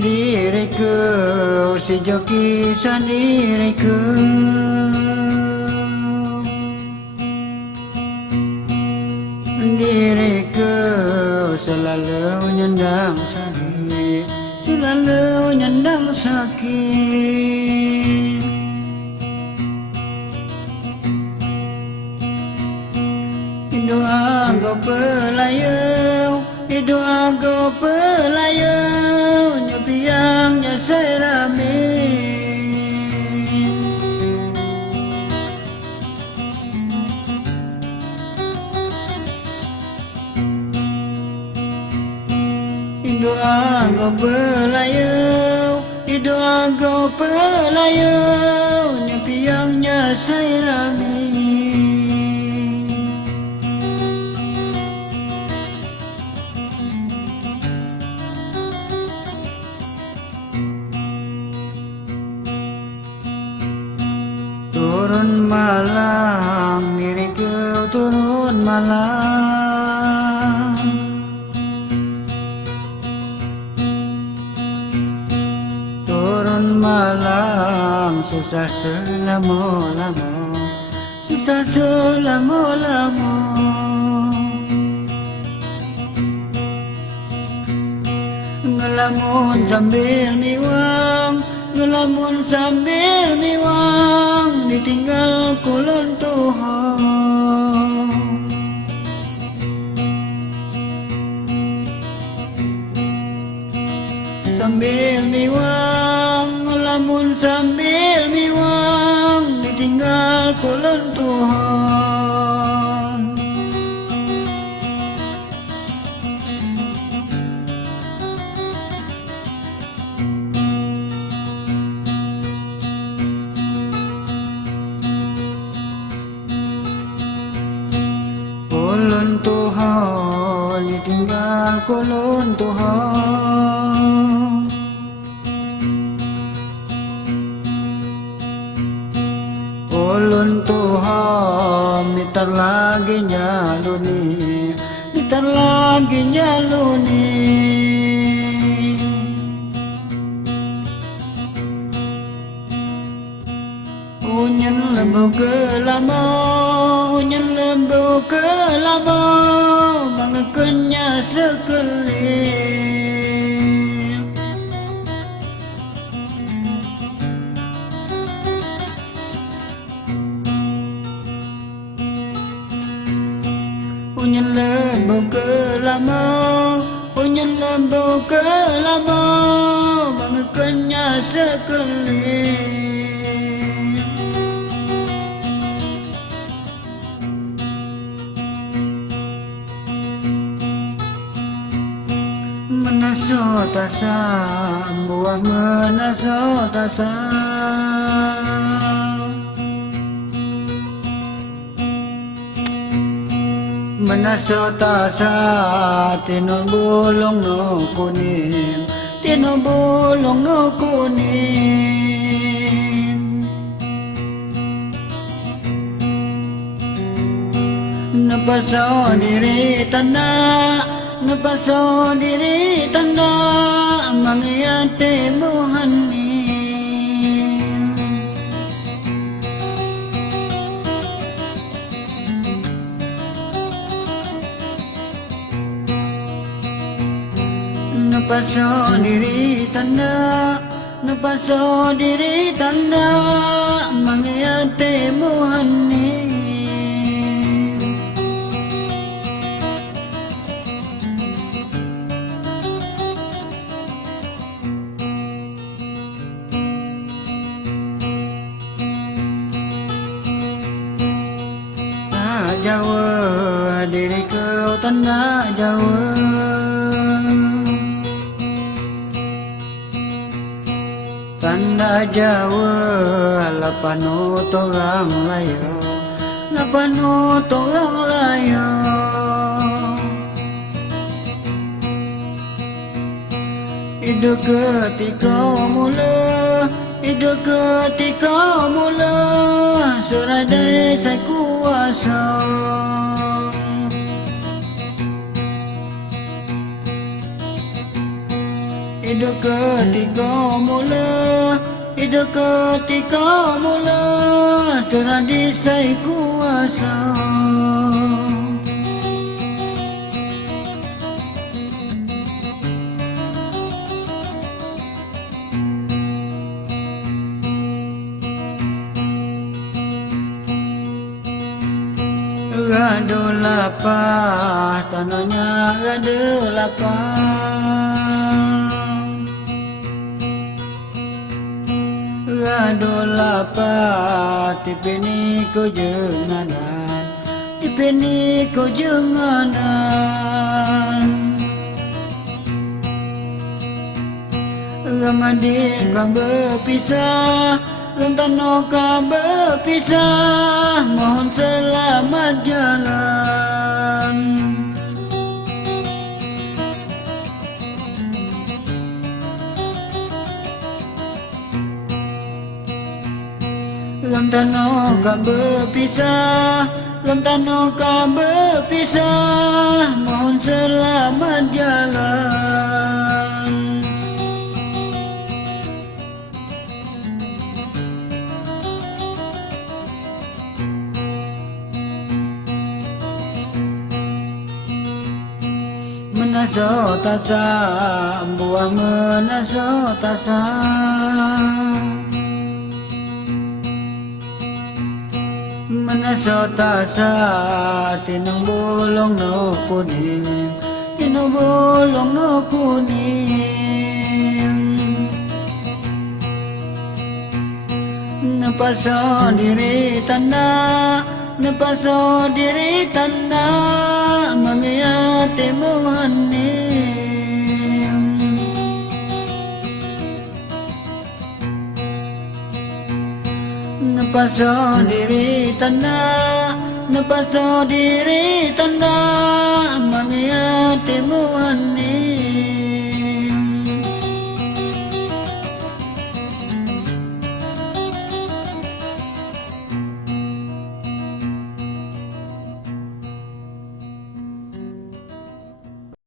diriku sejak kisah diriku. Diriku selalu nyandang sakit, selalu nyandang sakit. Doa kau pelayau, doa kau pelayau, nyepiangnya serami. Doa kau pelayau, doa kau pelayau, nyepiangnya serami. Turun malam, diriku turun malam. Turun malam, susah selama-lama, susah selama-lama. Ngelamun sambil miwang, ngelamun sambil miwang, ditinggal kulon Tuhan. Sambil miwang, ngelamun sambil miwang, ditinggal kulon Tuhan. Kulon Tuhan, ditinggal kulon Tuhan. Kulon Tuhan, mitar lagi nyaluni, mitar lagi nyaluni. Unyan lembu kelama, unyan lembu kelama, mengekennya sekelip. Unyan lembu kelama, unyan lembu kelama, mengekennya sekelip. Menaso tasam, buah menaso tasam. Menaso tasam, tino bulong no kuning, tino bulong no kuning. Napaso diri tanah, napaso diri tanda, mangyate buhani. Napaso diri tanda, napaso diri tanda, mangyate buhani. Jawa, diriku tanda Jawa. Tanda Jawa, lapano torang layo, lapano torang layo. Hidup ketika mula, hidup ketika mula, surah dari saya kuasa. Hidup ketika mula, hidup ketika mula, sudah disai kuasa. Gado lapah, tanahnya gado lapah. Gado lapah, tipe ni ko jenganan, tipe ni ko jenganan. Ramadi kan berpisah, Lentano kau berpisah, mohon selamat jalan. Lentano kau berpisah, Lentano kau berpisah, mohon selamat jalan. Menaso tasa, buah menaso tasa. Menaso tasa, tinong bolong no kuning, tinong bolong no kuning. Napaso diri tanda, napaso diri tanda, mangyayati mo haning. Napaso diri tanda, napaso diri tanda, mangyayati mo haning.